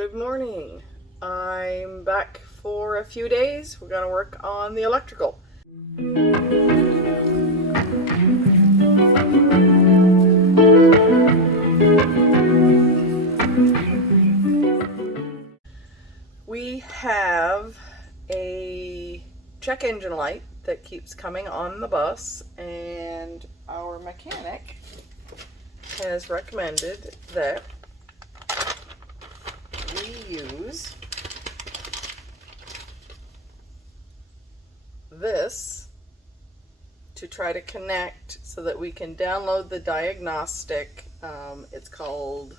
Good morning. I'm back for a few days. We're going to work on the electrical. We have a check engine light that keeps coming on the bus, and our mechanic has recommended that we use this to try to connect so that we can download the diagnostic. It's called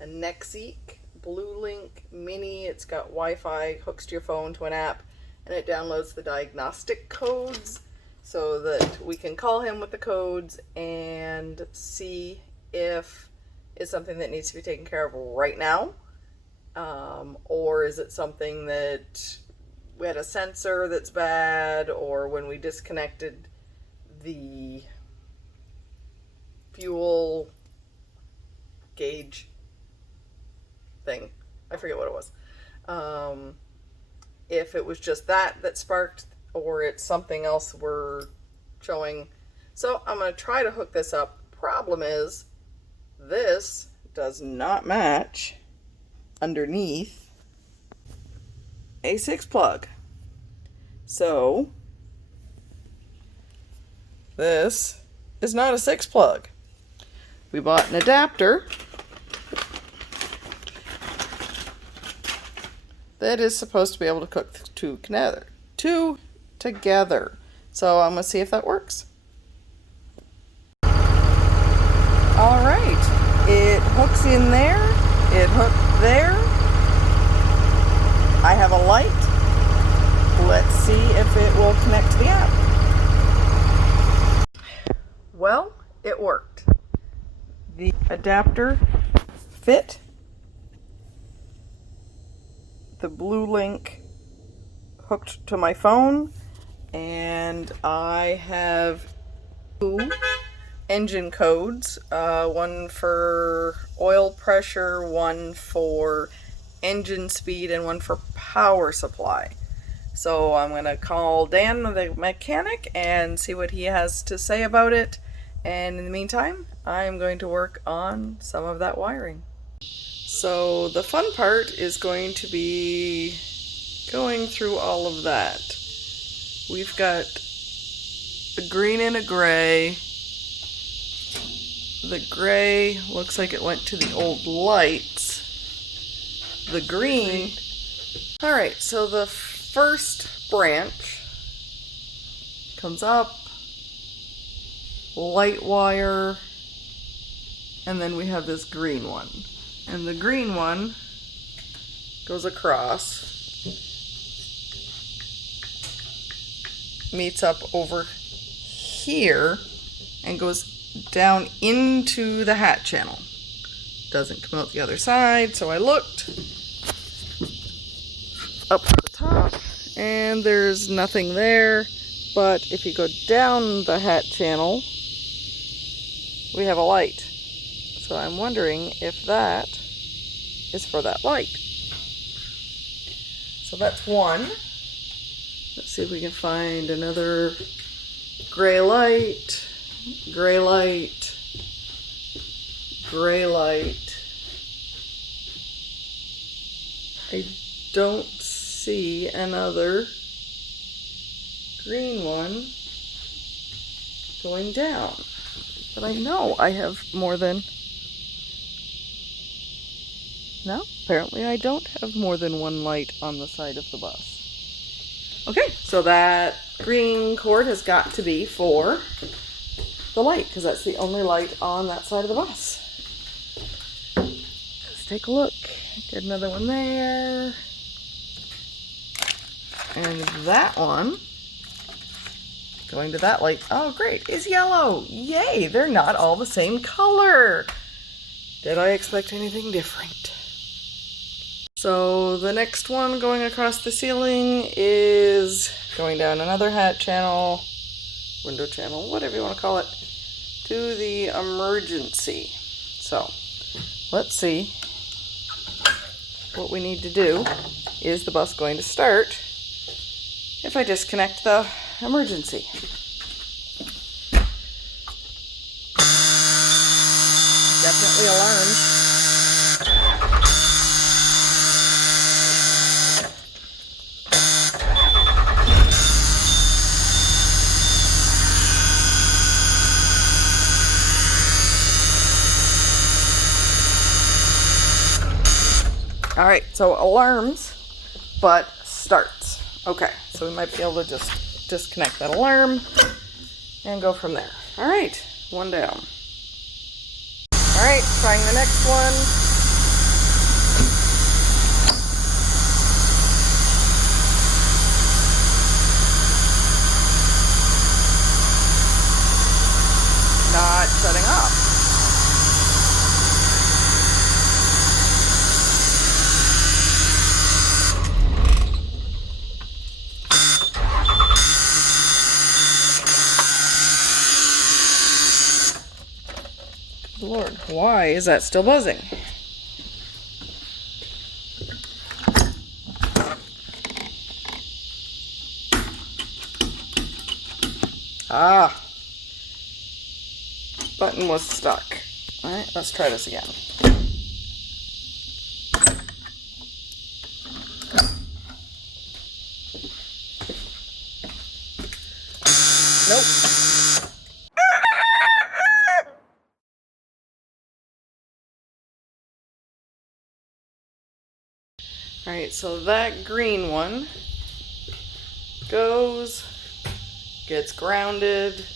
a Nexiq BlueLink Mini. It's got Wi-Fi, hooks to your phone to an app, and it downloads the diagnostic codes so that we can call him with the codes and see if it's something that needs to be taken care of right now, or is it something that we had a sensor that's bad, or when we disconnected the fuel gauge thing. I forget what it was. If it was just that sparked, or it's something else we're showing. So I'm going to try to hook this up. Problem is, this does not match underneath a 6 plug. So this is not a 6 plug. We bought an adapter that is supposed to be able to cook two together. So I'm going to see if that works. All right, it hooks in there, it hooked there. I have a light. Let's see if it will connect to the app. Well, it worked. The adapter fit. The BlueLink hooked to my phone, and I have 2 engine codes, one for oil pressure, one for engine speed, and one for power supply. So I'm going to call Dan, the mechanic, and see what he has to say about it. And in the meantime, I'm going to work on some of that wiring. So the fun part is going to be going through all of that. We've got a green and a gray. The gray looks like it went to the old lights. The green... Alright, so the first branch comes up, light wire, and then we have this green one. And the green one goes across, meets up over here, and goes down into the hat channel. Doesn't come out the other side, so I looked up at the top, and there's nothing there. But if you go down the hat channel, we have a light. So I'm wondering if that is for that light. So that's one. Let's see if we can find another gray light, gray light, gray light. I don't see another green one going down. But I know I have more than... No, apparently I don't have more than one light on the side of the bus. Okay, so that green cord has got to be for the light, because that's the only light on that side of the bus. Let's take a look. Get another one there. And that one, going to that light, oh great, is yellow. Yay, they're not all the same color. Did I expect anything different? So the next one going across the ceiling is going down another hat channel, window channel, whatever you want to call it, to the emergency. So let's see what we need to do is the bus going to start if I disconnect the emergency. Definitely alarms. All right, so alarms, but starts. Okay, so we might be able to just disconnect that alarm and go from there. All right, one down. All right, trying the next one. Not shutting off. Lord, why is that still buzzing? Ah, button was stuck. All right, let's try this again. Nope. All right, so that green one goes, gets grounded,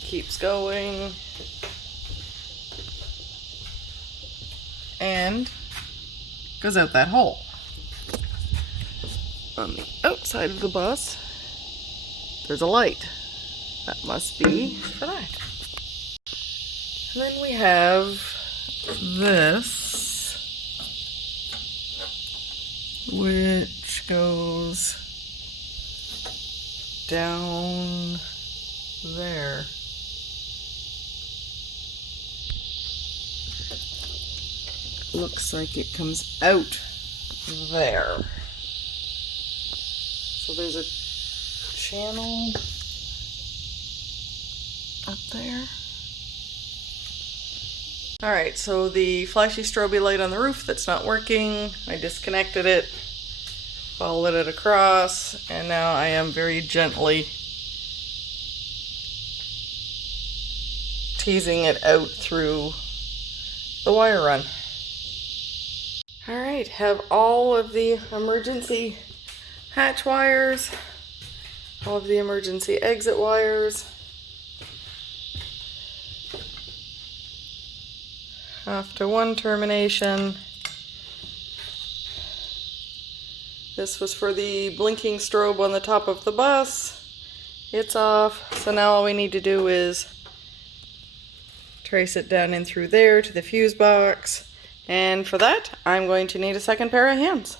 keeps going, and goes out that hole. On the outside of the bus, there's a light. That must be for that. And then we have this, which goes down there. Looks like it comes out there. So there's a channel up there. All right, so the flashy strobe light on the roof that's not working, I disconnected it, followed it across, and now I am very gently teasing it out through the wire run. All right, have all of the emergency hatch wires, all of the emergency exit wires after one termination. This was for the blinking strobe on the top of the bus. It's off, so now all we need to do is trace it down in through there to the fuse box. And for that, I'm going to need a second pair of hands.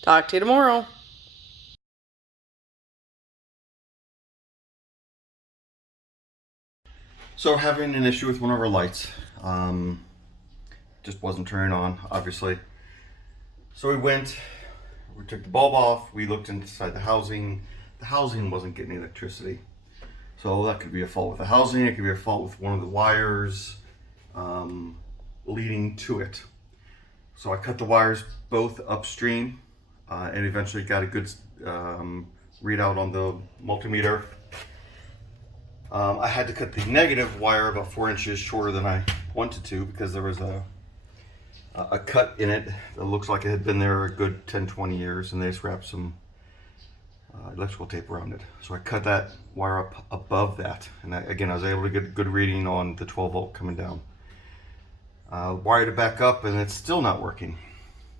Talk to you tomorrow. So having an issue with one of our lights. Just wasn't turning on, obviously. So we took the bulb off, we looked inside the housing. The housing wasn't getting electricity. So that could be a fault with the housing, it could be a fault with one of the wires leading to it. So I cut the wires both upstream and eventually got a good readout on the multimeter. I had to cut the negative wire about 4 inches shorter than I wanted to because there was a cut in it that looks like it had been there a good 10-20 years, and they just wrapped some electrical tape around it. So I cut that wire up above that, and again I was able to get a good reading on the 12 volt coming down. Wired it back up and it's still not working,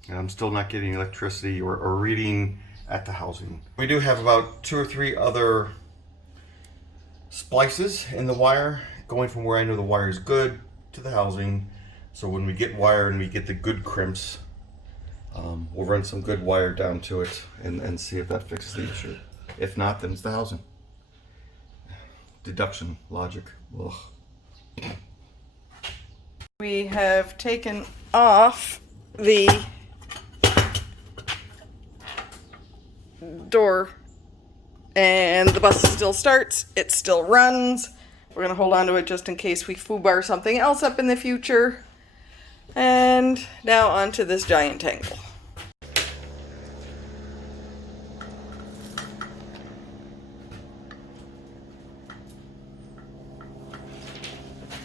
and I'm still not getting electricity or reading at the housing. We do have about 2 or 3 other splices in the wire going from where I know the wire is good to the housing. So when we get wire and we get the good crimps, we'll run some good wire down to it and see if that fixes the issue. If not, then it's the housing. Deduction logic. Ugh. We have taken off the door and the bus still starts, it still runs. We're going to hold on to it just in case we foobar something else up in the future. And now onto this giant tangle.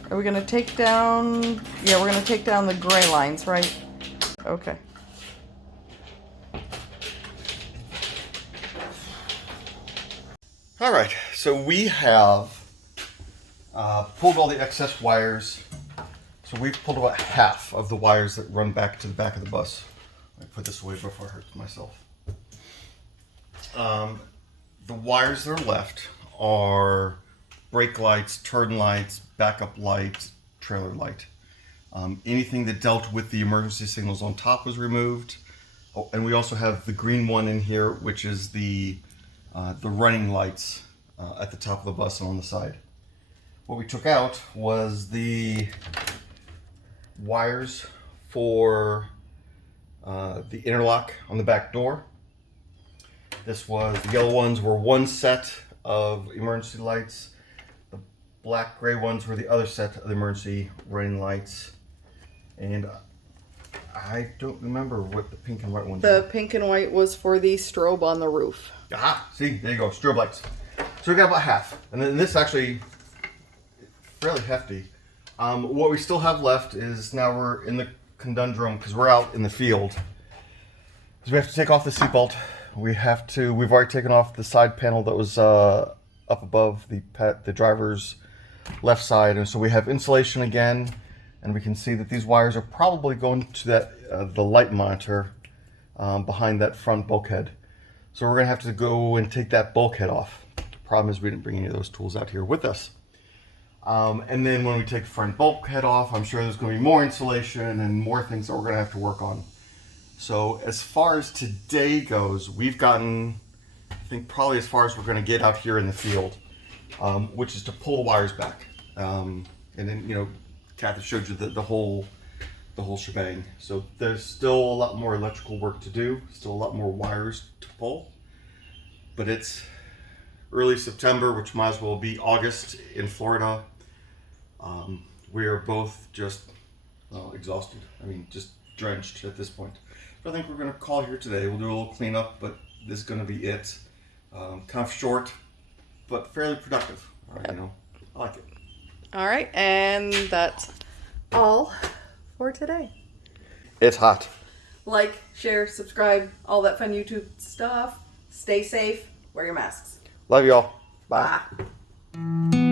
Are we going to take down, yeah, we're going to take down the gray lines, right? Okay. All right, so we have pulled all the excess wires. So we've pulled about half of the wires that run back to the back of the bus. Let me put this away before I hurt myself. The wires that are left are brake lights, turn lights, backup light, trailer light. Anything that dealt with the emergency signals on top was removed. Oh, and we also have the green one in here, which is the running lights at the top of the bus and on the side. What we took out was the wires for the interlock on the back door. The yellow ones were one set of emergency lights. The black gray ones were the other set of emergency running lights. And I don't remember what the pink and white ones were. The pink and white was for the strobe on the roof. Ah, see, there you go, strobe lights. So we got about half. And then this actually fairly hefty. What we still have left is now we're in the conundrum because we're out in the field. So we have to take off the seatbelt. We've already taken off the side panel that was up above the driver's left side. And so we have insulation again. And we can see that these wires are probably going to that the light monitor behind that front bulkhead. So we're going to have to go and take that bulkhead off. The problem is we didn't bring any of those tools out here with us. And then when we take the front bulkhead off, I'm sure there's going to be more insulation and more things that we're going to have to work on. So as far as today goes, we've gotten, I think, probably as far as we're going to get out here in the field, which is to pull the wires back. And then, you know, Kathy showed you the whole shebang. So there's still a lot more electrical work to do, still a lot more wires to pull. But it's early September, which might as well be August in Florida. We are both just exhausted. I mean, just drenched at this point. So I think we're going to call here today. We'll do a little cleanup, but this is going to be it. Kind of short, but fairly productive. You know, I like it. All right, and that's all for today. It's hot. Like, share, subscribe, all that fun YouTube stuff. Stay safe. Wear your masks. Love y'all. Bye. Bye.